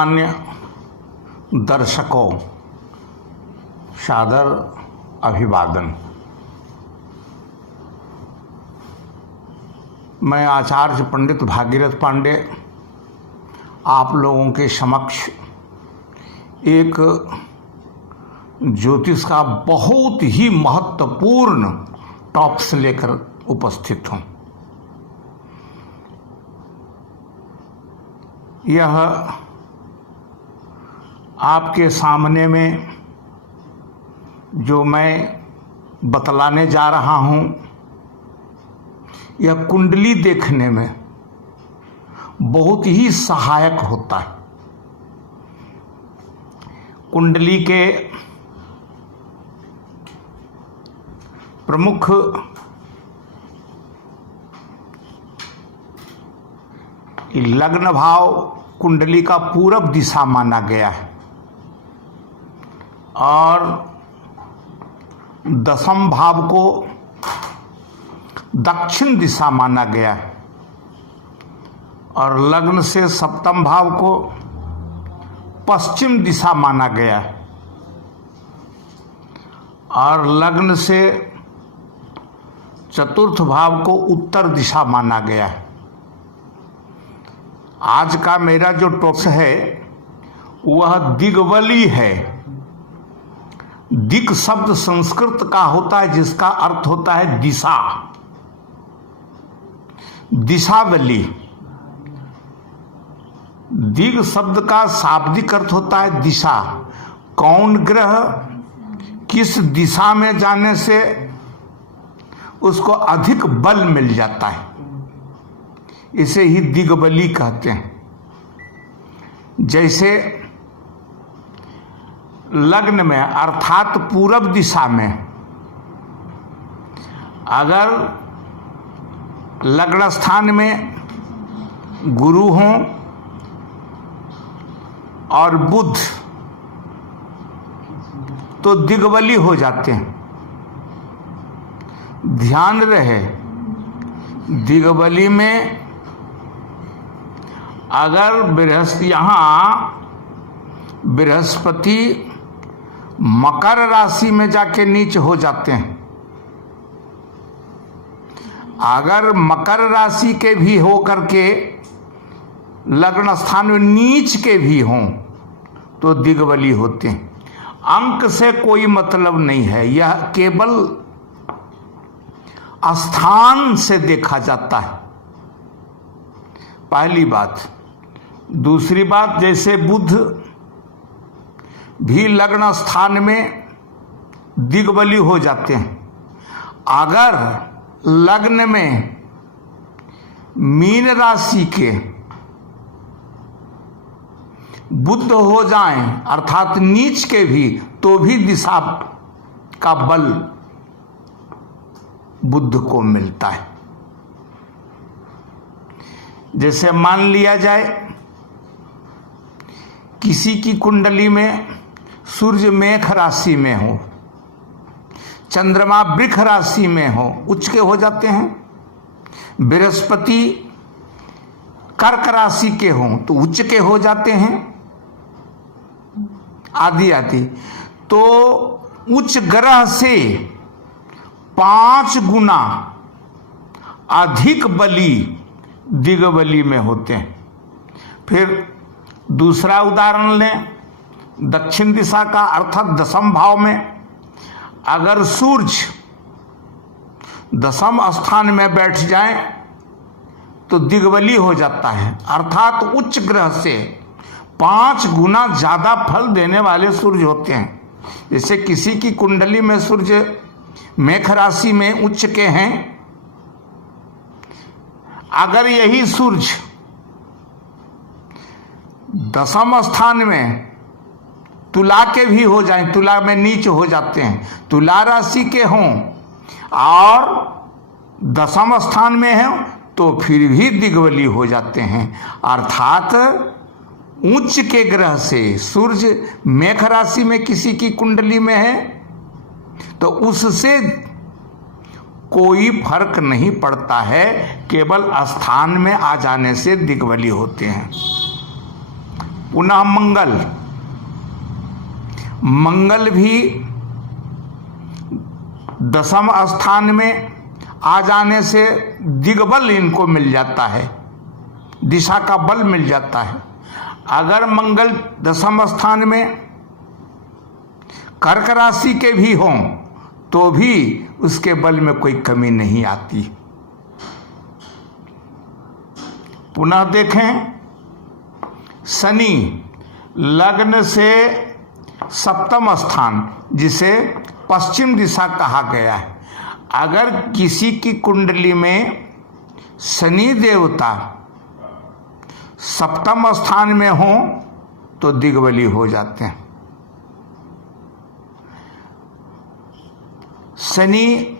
गणमान्य दर्शकों, सादर अभिवादन। मैं आचार्य पंडित भागीरथ पांडे आप लोगों के समक्ष एक ज्योतिष का बहुत ही महत्वपूर्ण टॉपिक्स लेकर उपस्थित हूँ। यह आपके सामने में जो मैं बतलाने जा रहा हूँ, यह कुंडली देखने में बहुत ही सहायक होता है। कुंडली के प्रमुख लग्न भाव कुंडली का पूरब दिशा माना गया है और दशम भाव को दक्षिण दिशा माना गया है और लग्न से सप्तम भाव को पश्चिम दिशा माना गया है और लग्न से चतुर्थ भाव को उत्तर दिशा माना गया है। आज का मेरा जो टॉपिक है वह दिग्वली है। दिक् शब्द संस्कृत का होता है जिसका अर्थ होता है दिशा, दिशावली। दिग शब्द का शाब्दिक अर्थ होता है दिशा। कौन ग्रह किस दिशा में जाने से उसको अधिक बल मिल जाता है, इसे ही दिग्बली कहते हैं। जैसे लग्न में अर्थात पूरब दिशा में अगर लग्न स्थान में गुरु हों और बुध तो दिग्बली हो जाते हैं। ध्यान रहे, दिग्बली में अगर बृहस्पति मकर राशि में जाके नीच हो जाते हैं, अगर मकर राशि के भी हो करके लग्न स्थान में नीच के भी हों तो दिग्बली होते हैं। अंक से कोई मतलब नहीं है, यह केवल स्थान से देखा जाता है। पहली बात। दूसरी बात, जैसे बुध भी लग्न स्थान में दिग्बली हो जाते हैं, अगर लग्न में मीन राशि के बुध हो जाएं अर्थात नीच के भी, तो भी दिशा का बल बुध को मिलता है। जैसे मान लिया जाए किसी की कुंडली में सूर्य मेष राशि में हो, चंद्रमा वृष राशि में हो, उच्च के हो जाते हैं। बृहस्पति कर्क राशि के हों तो उच्च के हो जाते हैं, आदि आदि। तो उच्च ग्रह से 5 गुना अधिक बली दिग्बली में होते हैं। फिर दूसरा उदाहरण लें, दक्षिण दिशा का अर्थात दशम भाव में अगर सूर्य दशम स्थान में बैठ जाए तो दिग्बली हो जाता है, अर्थात उच्च ग्रह से 5 गुना ज्यादा फल देने वाले सूर्य होते हैं। जैसे किसी की कुंडली में सूर्य मेष राशि में उच्च के हैं, अगर यही सूर्य दशम स्थान में तुला के भी हो जाएं, तुला में नीच हो जाते हैं, तुला राशि के हों और दशम स्थान में हैं तो फिर भी दिग्बली हो जाते हैं। अर्थात उच्च के ग्रह से सूर्य मेष राशि में किसी की कुंडली में है तो उससे कोई फर्क नहीं पड़ता है, केवल स्थान में आ जाने से दिग्बली होते हैं। पुनः मंगल, मंगल भी दशम स्थान में आ जाने से दिग्बल इनको मिल जाता है, दिशा का बल मिल जाता है। अगर मंगल दशम स्थान में कर्क राशि के भी हों तो भी उसके बल में कोई कमी नहीं आती। पुनः देखें, शनि लग्न से सप्तम स्थान, जिसे पश्चिम दिशा कहा गया है, अगर किसी की कुंडली में शनि देवता सप्तम स्थान में हो तो दिग्बली हो जाते हैं। शनि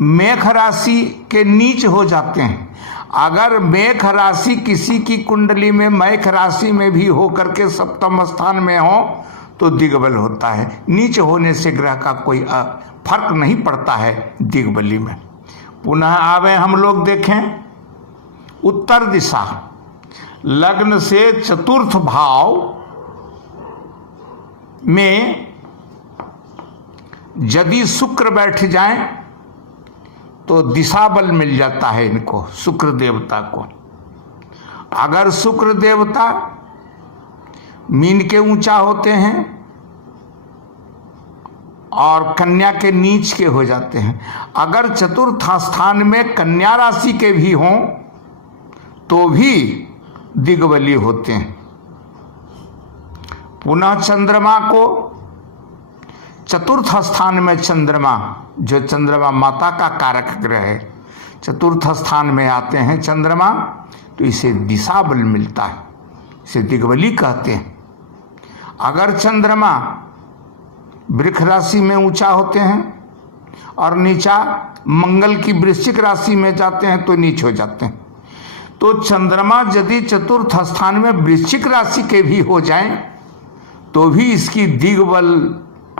मेष राशि के नीच हो जाते हैं। अगर मेष राशि किसी की कुंडली में मेष राशि में भी हो करके सप्तम स्थान में हो तो दिग्बल होता है। नीच होने से ग्रह का कोई फर्क नहीं पड़ता है दिग्बली में। पुनः आवे हम लोग देखें, उत्तर दिशा लग्न से चतुर्थ भाव में यदि शुक्र बैठ जाए तो दिशा बल मिल जाता है इनको, शुक्र देवता को। अगर शुक्र देवता मीन के ऊंचा होते हैं और कन्या के नीच के हो जाते हैं, अगर चतुर्थ स्थान में कन्या राशि के भी हों तो भी दिग्बली होते हैं। पुनः चंद्रमा को चतुर्थ स्थान में, चंद्रमा जो चंद्रमा माता का कारक ग्रह है, चतुर्थ स्थान में आते हैं चंद्रमा तो इसे दिशा बल मिलता है, इसे दिग्बली कहते हैं। अगर चंद्रमा वृष राशि में ऊंचा होते हैं और नीचा मंगल की वृश्चिक राशि में जाते हैं तो नीच हो जाते हैं। तो चंद्रमा यदि चतुर्थ स्थान में वृश्चिक राशि के भी हो जाएं तो भी इसकी दिग्बल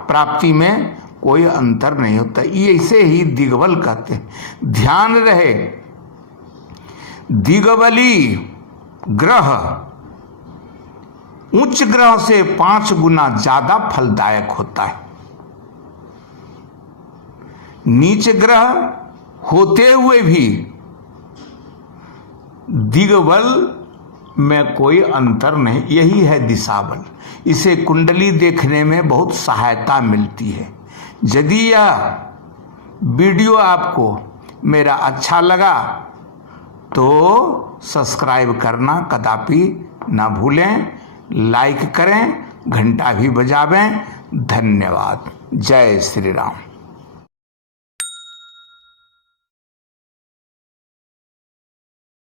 प्राप्ति में कोई अंतर नहीं होता। ये इसे ही दिग्बल कहते हैं। ध्यान रहे, दिग्बली ग्रह उच्च ग्रह से 5 गुना ज्यादा फलदायक होता है। नीच ग्रह होते हुए भी दिग्बल में कोई अंतर नहीं, यही है दिशा बल। इसे कुंडली देखने में बहुत सहायता मिलती है। यदि यह वीडियो आपको मेरा अच्छा लगा तो सब्सक्राइब करना कदापि ना भूलें, लाइक करें, घंटा भी बजावें। धन्यवाद। जय श्री राम।